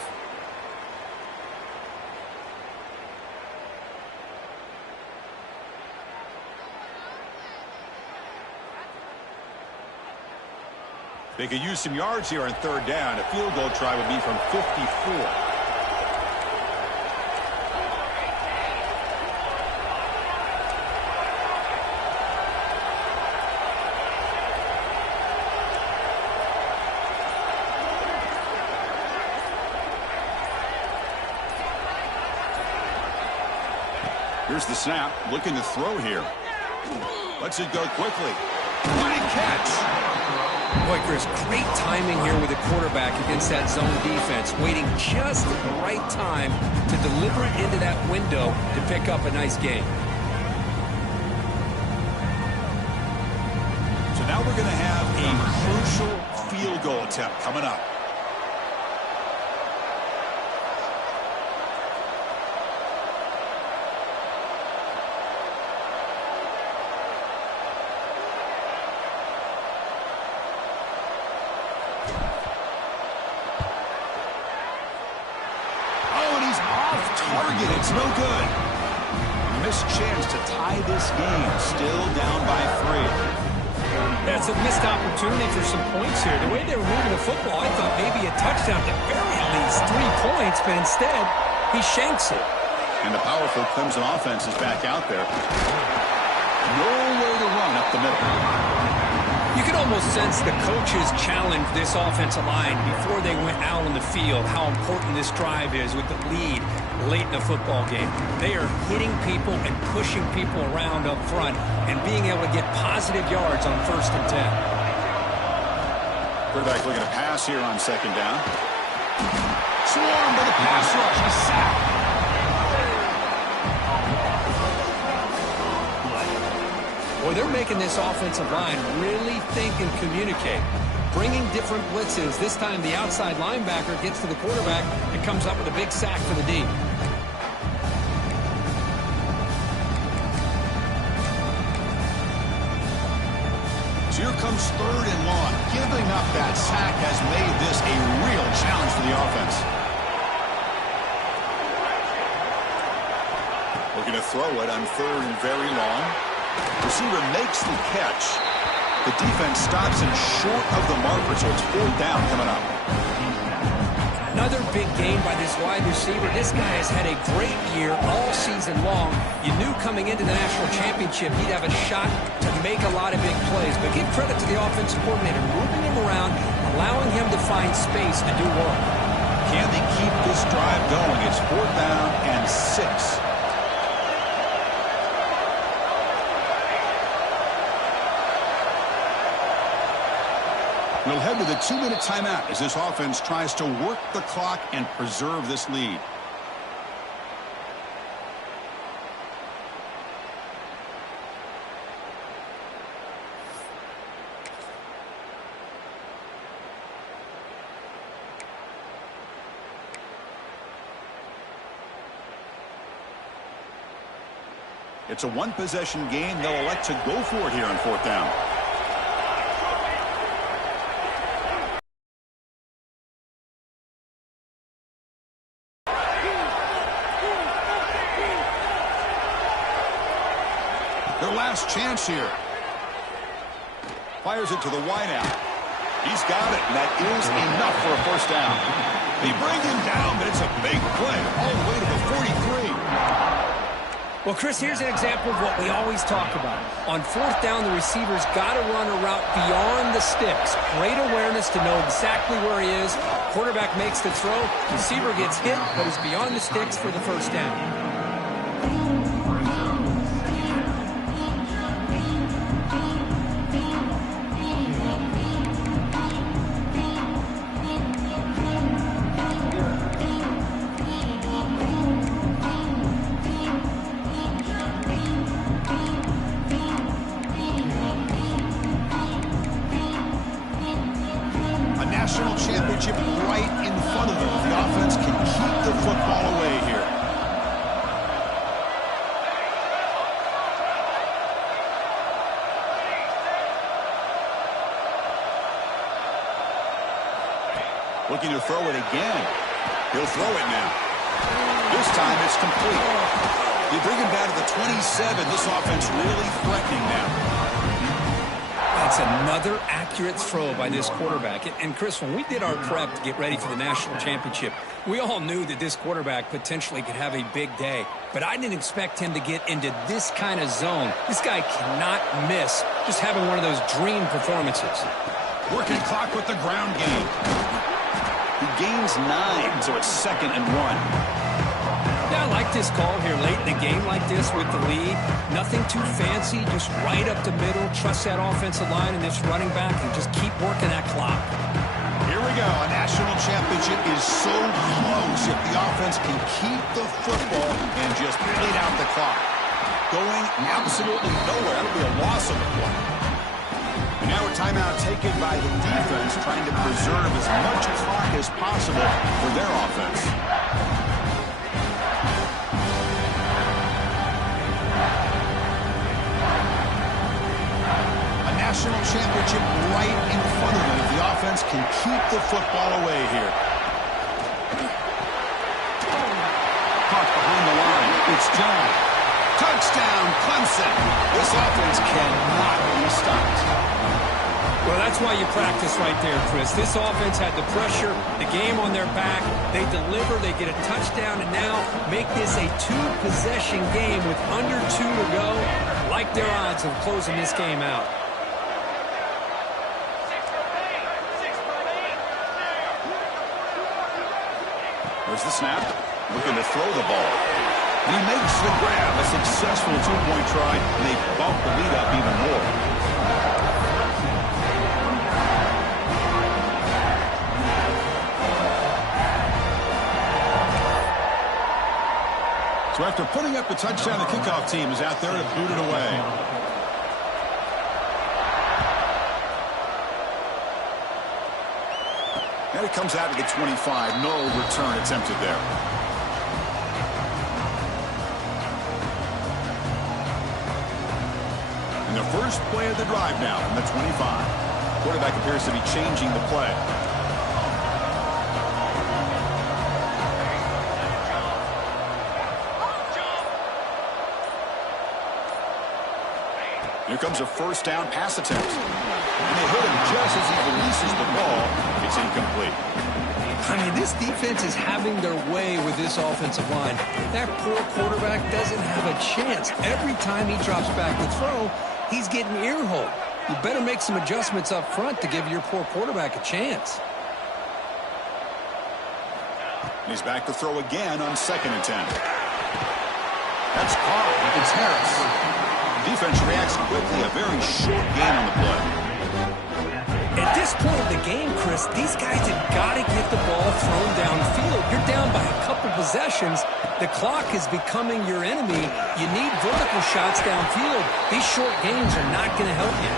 They could use some yards here on third down. A field goal try would be from 54. Here's the snap, looking to throw here. Lets it go quickly. What a catch! Boy, Chris, great timing here with the quarterback against that zone defense, waiting just at the right time to deliver it into that window to pick up a nice gain. So now we're going to have a crucial field goal attempt coming up. It's no good. Missed chance to tie this game. Still down by 3. That's a missed opportunity for some points here. The way they were moving the football, I thought maybe a touchdown, at the very least 3 points, but instead he shanks it. And the powerful Clemson offense is back out there. Nowhere to run up the middle. You can almost sense the coaches challenged this offensive line before they went out on the field, how important this drive is with the lead late in the football game. They are hitting people and pushing people around up front and being able to get positive yards on 1st and 10. Quarterback looking to pass here on 2nd down. Swarmed by the pass rush. A sack. Well, they're making this offensive line really think and communicate. Bringing different blitzes. This time the outside linebacker gets to the quarterback and comes up with a big sack for the D. So here comes 3rd and long. Giving up that sack has made this a real challenge for the offense. Looking to throw it on 3rd and very long. Receiver makes the catch. The defense stops him short of the marker, so it's 4th down coming up. Another big game by this wide receiver. This guy has had a great year all season long. You knew coming into the national championship he'd have a shot to make a lot of big plays. But give credit to the offensive coordinator, moving him around, allowing him to find space to do work. Can they keep this drive going? It's 4th down and 6. We'll head to the 2-minute timeout as this offense tries to work the clock and preserve this lead. It's a one-possession game. They'll elect to go for it here on 4th down. Their last chance here. Fires it to the wideout. He's got it, and that is enough for a 1st down. They bring him down, but it's a big play all the way to the 43. Well, Chris, here's an example of what we always talk about. On 4th down, the receiver's got to run a route beyond the sticks. Great awareness to know exactly where he is. Quarterback makes the throw. Receiver gets hit, but is beyond the sticks for the 1st down. Championship right in front of them. The offense can keep the football away here. Looking to throw it again. He'll throw it now. This time it's complete. You bring him down to the 27. This offense really threatening now. That's another accurate throw by this quarterback. And Chris, when we did our prep to get ready for the national championship, we all knew that this quarterback potentially could have a big day. But I didn't expect him to get into this kind of zone. This guy cannot miss just having one of those dream performances. Working clock with the ground game. He gains 9, so it's 2nd and 1. Yeah, I like this call here late in the game like this with the lead. Nothing too fancy, just right up the middle. Trust that offensive line and this running back and just keep working that clock. Here we go. A national championship is so close if the offense can keep the football and just bleed out the clock. Going absolutely nowhere. That'll be a loss of the play. And now a timeout taken by the defense trying to preserve as much clock as possible for their offense. National championship right in front of them if the offense can keep the football away here. Caught behind the line. It's John. Touchdown, Clemson. This offense cannot be stopped. Well, that's why you practice right there, Chris. This offense had the pressure, the game on their back. They deliver, they get a touchdown, and now make this a 2-possession game with under 2 to go. Like their odds of closing this game out. There's the snap. Looking to throw the ball. And he makes the grab. A successful 2-point try. And they bump the lead up even more. So after putting up the touchdown, the kickoff team is out there to boot it away. And it comes out to the 25. No return attempted there. And the first play of the drive now from the 25. Quarterback appears to be changing the play. Here comes a 1st down pass attempt. And they hit him just as he releases the ball. It's incomplete. I mean, this defense is having their way with this offensive line. That poor quarterback doesn't have a chance. Every time he drops back to throw, he's getting ear-holed. You better make some adjustments up front to give your poor quarterback a chance. He's back to throw again on 2nd and 10. That's caught. It's Harris. Defense reacts quickly. A very short gain on the play. And At this point of the game, Chris, these guys have got to get the ball thrown downfield. You're down by a couple possessions. The clock is becoming your enemy. You need vertical shots downfield. These short games are not going to help you.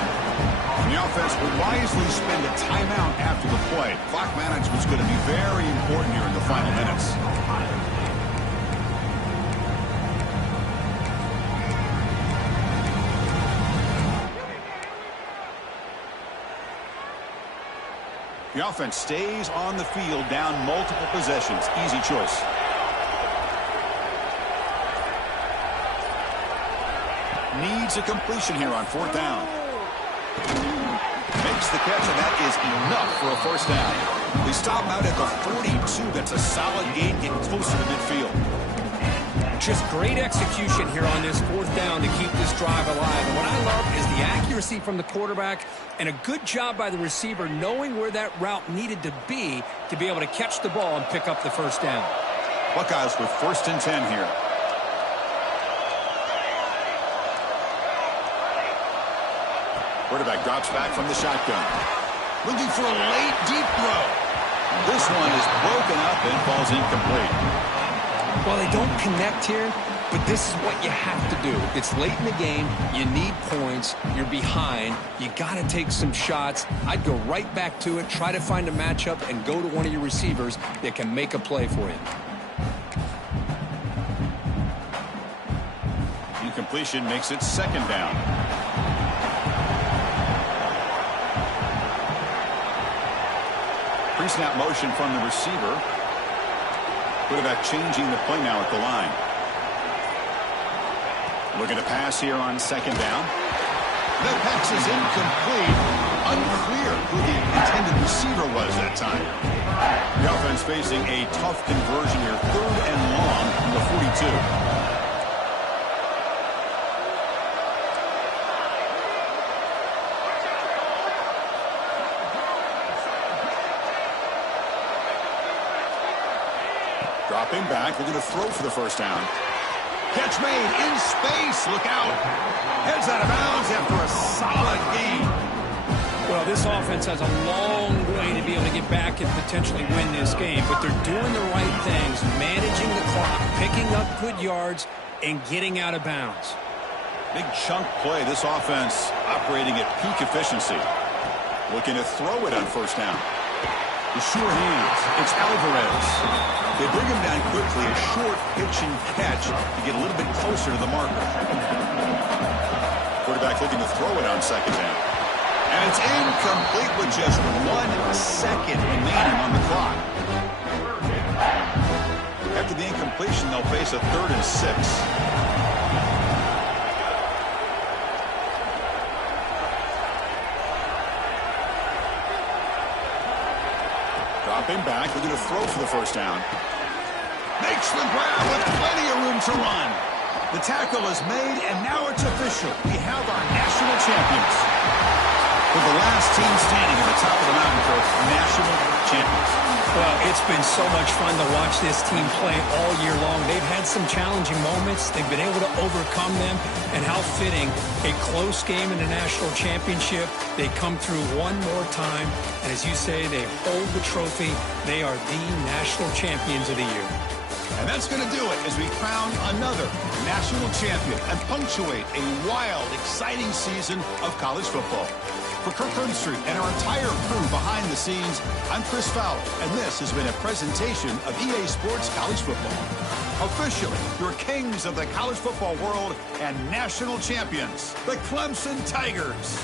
The offense will wisely spend a timeout after the play. Clock management is going to be very important here in the final minutes. The offense stays on the field down multiple possessions. Easy choice. Needs a completion here on 4th down. Makes the catch, and that is enough for a first down. They stop out at the 42. That's a solid gain, getting closer to midfield. Just great execution here on this 4th down to keep this drive alive. And what I love is the accuracy from the quarterback and a good job by the receiver knowing where that route needed to be able to catch the ball and pick up the first down. Buckeyes with 1st and 10 here. Quarterback drops back from the shotgun. Looking for a late, deep throw. This one is broken up and falls incomplete. Well, they don't connect here, but this is what you have to do. It's late in the game. You need points. You're behind. You got to take some shots. I'd go right back to it, try to find a matchup, and go to one of your receivers that can make a play for you. Incompletion makes it 2nd down. Pre-snap motion from the receiver. Quarterback changing the play now at the line. Looking to pass here on 2nd down. The pass is incomplete. Unclear who the intended receiver was that time. The offense facing a tough conversion here. 3rd and long from the 42. Dropping back, looking to throw for the first down. Catch made in space. Look out. Heads out of bounds after a solid gain. Well, this offense has a long way to be able to get back and potentially win this game, but they're doing the right things, managing the clock, picking up good yards, and getting out of bounds. Big chunk play. This offense operating at peak efficiency. Looking to throw it on 1st down. The sure hands. It's Alvarez. They bring him down quickly. A short pitch and catch to get a little bit closer to the marker. Quarterback looking to throw it on 2nd down. And it's incomplete with just 1 second remaining on the clock. After the incompletion, they'll face a 3rd and 6. Dropping back, looking to throw for the first down. Makes the grab with plenty of room to run. The tackle is made, and now it's official. We have our national champions. For the last team standing at the top of the mountain, for national champions. Well, it's been so much fun to watch this team play all year long. They've had some challenging moments. They've been able to overcome them. And how fitting, a close game in the national championship. They come through one more time. And as you say, they hold the trophy. They are the national champions of the year. And that's going to do it as we crown another national champion and punctuate a wild, exciting season of college football. For Kirk Herbstreit and our entire crew behind the scenes, I'm Chris Fowler, and this has been a presentation of EA Sports College Football. Officially, your kings of the college football world and national champions, the Clemson Tigers.